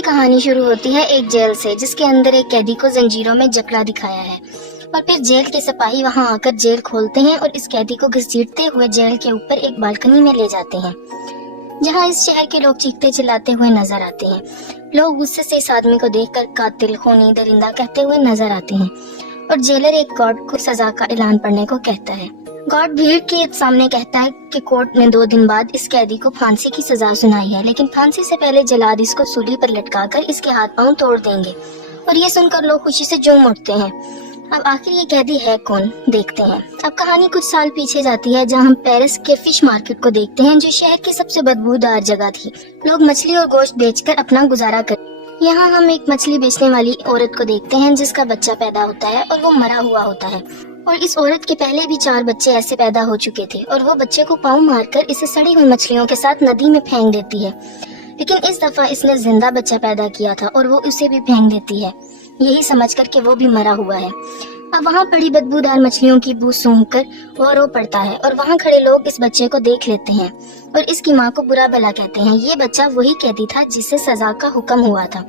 کی کہانی شروع ہوتی ہے ایک جیل سے، جس کے اندر ایک قیدی کو زنجیروں میں جکڑا دکھایا ہے، اور پھر جیل کے سپاہی وہاں آ کر جیل کھولتے ہیں اور اس قیدی کو گھسیٹتے ہوئے جیل کے اوپر ایک بالکنی میں لے جاتے ہیں، جہاں اس شہر کے لوگ چیختے چلاتے ہوئے نظر آتے ہیں۔ لوگ غصے سے اس آدمی کو دیکھ کر قاتل، خونی، درندہ کہتے ہوئے نظر آتے ہیں، اور جیلر ایک گارڈ کو سزا کا اعلان پڑھنے کو کہتا ہے۔ گارڈ بھیڑ کے سامنے کہتا ہے کہ کورٹ نے 2 دن بعد اس قیدی کو پھانسی کی سزا سنائی ہے، لیکن پھانسی سے پہلے جلاد اس کو سولی پر لٹکا کر اس کے ہاتھ پاؤں توڑ دیں گے، اور یہ سن کر لوگ خوشی سے جھوم اٹھتے ہیں۔ اب آخر یہ قیدی ہے کون، دیکھتے ہیں۔ اب کہانی کچھ سال پیچھے جاتی ہے، جہاں ہم پیرس کے فش مارکیٹ کو دیکھتے ہیں، جو شہر کی سب سے بدبودار جگہ تھی۔ لوگ مچھلی اور گوشت بیچ کر اپنا گزارا کرتے۔ یہاں ہم ایک مچھلی بیچنے والی عورت کو دیکھتے ہیں، جس کا بچہ پیدا ہوتا ہے اور وہ مرا ہوا ہوتا ہے، اور اس عورت کے پہلے بھی 4 بچے ایسے پیدا ہو چکے تھے، اور وہ بچے کو پاؤں مار کر اسے سڑی ہوئی مچھلیوں کے ساتھ ندی میں پھینک دیتی ہے، لیکن اس دفعہ اس نے زندہ بچہ پیدا کیا تھا اور وہ اسے بھی پھینک دیتی ہے، یہی سمجھ کر کہ وہ بھی مرا ہوا ہے۔ اب وہاں پڑی بدبودار مچھلیوں کی بو سونگھ کر وہ رو پڑتا ہے، اور وہاں کھڑے لوگ اس بچے کو دیکھ لیتے ہیں اور اس کی ماں کو برا بھلا کہتے ہیں۔ یہ بچہ وہی قیدی تھا جسے سزا کا حکم ہوا تھا۔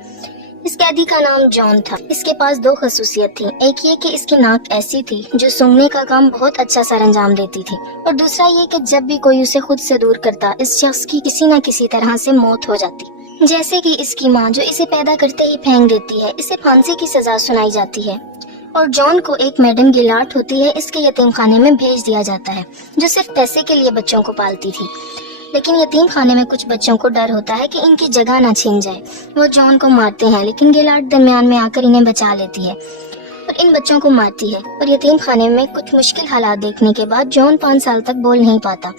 اس قیدی کا نام جان تھا۔ اس کے پاس 2 خصوصیت تھی، ایک یہ کہ اس کی ناک ایسی تھی جو سونگھنے کا کام بہت اچھا سر انجام دیتی تھی، اور دوسرا یہ کہ جب بھی کوئی اسے خود سے دور کرتا، اس شخص کی کسی نہ کسی طرح سے موت ہو جاتی، جیسے کہ اس کی ماں جو اسے پیدا کرتے ہی پھینک دیتی ہے۔ اسے پھانسی کی سزا سنائی جاتی ہے، اور جان کو ایک میڈم گیلاٹ ہوتی ہے، اس کے یتیم خانے میں بھیج دیا جاتا ہے، جو صرف پیسے کے لیے بچوں کو پالتی تھی۔ لیکن یتیم خانے میں کچھ بچوں کو ڈر ہوتا ہے کہ ان کی جگہ نہ چھن جائے، وہ جان کو مارتے ہیں، لیکن گیلاٹ درمیان میں آ کر انہیں بچا لیتی ہے اور ان بچوں کو مارتی ہے، اور یتیم خانے میں کچھ مشکل حالات دیکھنے کے بعد جان 5 سال تک بول نہیں پاتا،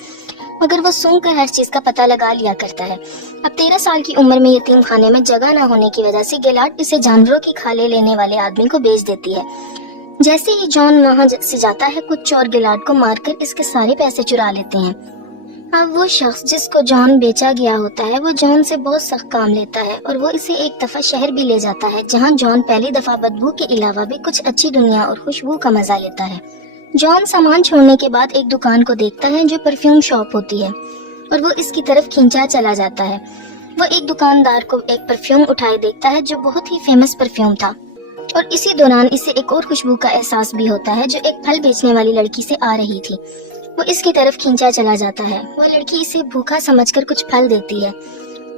مگر وہ سونگ کر ہر چیز کا پتہ لگا لیا کرتا ہے۔ اب 13 سال کی عمر میں یتیم خانے میں جگہ نہ ہونے کی وجہ سے گیلاٹ اسے جانوروں کی کھالیں لینے والے آدمی کو بیچ دیتی ہے۔ جیسے ہی جان وہاں سے جاتا ہے، کچھ چور گیلاٹ کو مار کر اس کے سارے پیسے چرا لیتے ہیں۔ اب وہ شخص جس کو جان بیچا گیا ہوتا ہے، وہ جان سے بہت سخت کام لیتا ہے، اور وہ اسے ایک دفعہ شہر بھی لے جاتا ہے، جہاں جان پہلی دفعہ بدبو کے علاوہ بھی کچھ اچھی دنیا اور خوشبو کا مزہ لیتا ہے۔ جان سامان چھوڑنے کے بعد ایک دکان کو دیکھتا ہے جو پرفیوم شاپ ہوتی ہے، اور وہ اس کی طرف کھینچا چلا جاتا ہے۔ وہ ایک دکاندار کو ایک پرفیوم اٹھائے دیکھتا ہے جو بہت ہی فیمس پرفیوم تھا، اور اسی دوران اسے ایک اور خوشبو کا احساس بھی ہوتا ہے جو ایک پھل بیچنے والی لڑکی سے آ رہی تھی۔ وہ اس کی طرف کھینچا چلا جاتا ہے۔ وہ لڑکی اسے بھوکا سمجھ کر کچھ پھل دیتی ہے،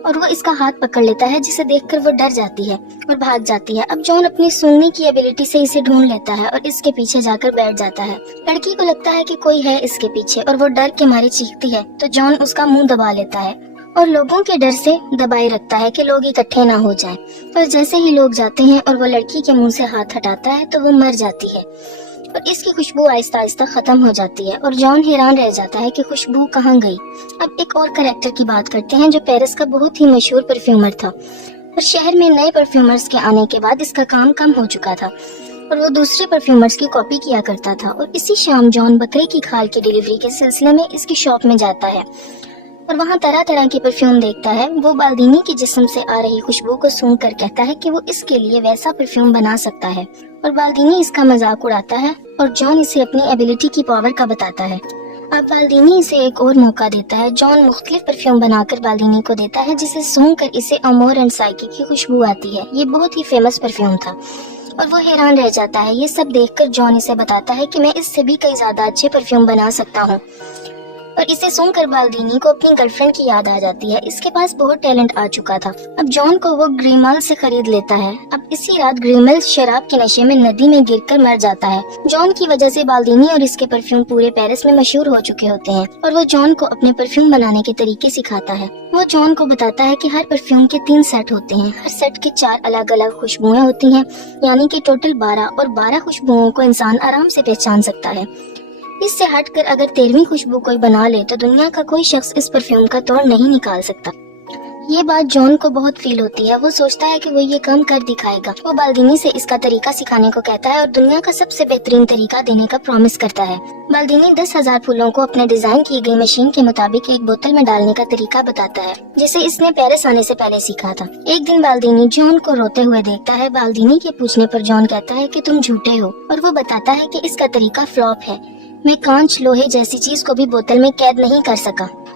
اور وہ اس کا ہاتھ پکڑ لیتا ہے، جسے دیکھ کر وہ ڈر جاتی ہے اور بھاگ جاتی ہے۔ اب جان اپنی سونگنے کی ایبلٹی سے اسے ڈھونڈ لیتا ہے اور اس کے پیچھے جا کر بیٹھ جاتا ہے۔ لڑکی کو لگتا ہے کہ کوئی ہے اس کے پیچھے، اور وہ ڈر کے مارے چیختی ہے، تو جان اس کا منہ دبا لیتا ہے اور لوگوں کے ڈر سے دبائے رکھتا ہے کہ لوگ اکٹھے نہ ہو جائیں، اور جیسے ہی لوگ جاتے ہیں اور وہ لڑکی کے منہ سے ہاتھ ہٹاتا ہے تو وہ مر جاتی ہے، اور اس کی خوشبو آہستہ آہستہ ختم ہو جاتی ہے، اور جان حیران رہ جاتا ہے کہ خوشبو کہاں گئی۔ اب ایک اور کریکٹر کی بات کرتے ہیں جو پیرس کا بہت ہی مشہور پرفیومر تھا، اور شہر میں نئے پرفیومرز کے آنے کے بعد اس کا کام کم ہو چکا تھا، اور وہ دوسرے پرفیومرز کی کاپی کیا کرتا تھا۔ اور اسی شام جان بکرے کی کھال کی ڈیلیوری کے سلسلے میں اس کی شاپ میں جاتا ہے، اور وہاں طرح طرح کے پرفیوم دیکھتا ہے۔ وہ بالدینی کے جسم سے آ رہی خوشبو کو سونگھ کر کہتا ہے کہ وہ اس کے لیے ویسا پرفیوم بنا سکتا ہے، اور بالدینی اس کا مذاق اڑاتا ہے، اور جان اسے اپنی ایبلٹی کی پاور کا بتاتا ہے۔ اب بالدینی اسے ایک اور موقع دیتا ہے۔ جان مختلف پرفیوم بنا کر بالدینی کو دیتا ہے، جسے سونگھ کر اسے امور اینڈ سائکی کی خوشبو آتی ہے۔ یہ بہت ہی فیمس پرفیوم تھا، اور وہ حیران رہ جاتا ہے۔ یہ سب دیکھ کر جان اسے بتاتا ہے کہ میں اس سے بھی کئی زیادہ اچھے پرفیوم بنا سکتا ہوں، اور اسے سن کر بالدینی کو اپنی گرل فرینڈ کی یاد آ جاتی ہے۔ اس کے پاس بہت ٹیلنٹ آ چکا تھا۔ اب جان کو وہ گریمال سے خرید لیتا ہے۔ اب اسی رات گریمل شراب کے نشے میں ندی میں گر کر مر جاتا ہے۔ جان کی وجہ سے بالدینی اور اس کے پرفیوم پورے پیرس میں مشہور ہو چکے ہوتے ہیں، اور وہ جان کو اپنے پرفیوم بنانے کے طریقے سکھاتا ہے۔ وہ جان کو بتاتا ہے کہ ہر پرفیوم کے 3 سیٹ ہوتے ہیں، ہر سیٹ کے 4 الگ الگ خوشبوئیں ہوتی ہیں، یعنی کہ ٹوٹل 12، اور 12 خوشبوؤں کو انسان آرام سے پہچان سکتا ہے۔ اس سے ہٹ کر اگر 13ویں خوشبو کوئی بنا لے تو دنیا کا کوئی شخص اس پرفیوم کا توڑ نہیں نکال سکتا۔ یہ بات جان کو بہت فیل ہوتی ہے۔ وہ سوچتا ہے کہ وہ یہ کام کر دکھائے گا۔ وہ بالدینی سے اس کا طریقہ سکھانے کو کہتا ہے اور دنیا کا سب سے بہترین طریقہ دینے کا پرومس کرتا ہے۔ بالدینی 10,000 پھولوں کو اپنے ڈیزائن کی گئی مشین کے مطابق ایک بوتل میں ڈالنے کا طریقہ بتاتا ہے، جسے اس نے پیرس آنے سے پہلے سیکھا تھا۔ ایک دن بالدینی جان کو روتے ہوئے دیکھتا ہے۔ بالدینی کے پوچھنے پر جان کہتا ہے کہ تم جھوٹے ہو، اور وہ بتاتا ہے کہ اس کا طریقہ فلاپ ہے۔ میں کانچ، لوہے جیسی چیز کو بھی بوتل میں قید نہیں کر سکا،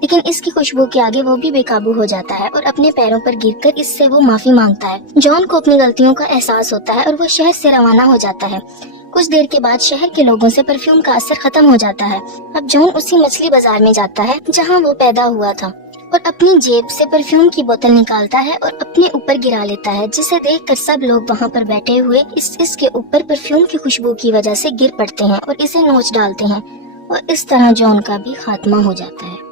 لیکن اس کی خوشبو کے آگے وہ بھی بے قابو ہو جاتا ہے اور اپنے پیروں پر گر کر اس سے وہ معافی مانگتا ہے۔ جان کو اپنی غلطیوں کا احساس ہوتا ہے اور وہ شہر سے روانہ ہو جاتا ہے۔ کچھ دیر کے بعد شہر کے لوگوں سے پرفیوم کا اثر ختم ہو جاتا ہے۔ اب جان اسی مچھلی بازار میں جاتا ہے جہاں وہ پیدا ہوا تھا اور اپنی جیب سے پرفیوم کی بوتل نکالتا ہے اور اپنے اوپر گرا لیتا ہے، جسے دیکھ کر سب لوگ وہاں پر بیٹھے ہوئے اس کے اوپر پرفیوم کی خوشبو کی وجہ سے گر پڑتے ہیں اور اسے نوچ ڈالتے ہیں، اور اس طرح جان کا بھی خاتمہ ہو جاتا ہے۔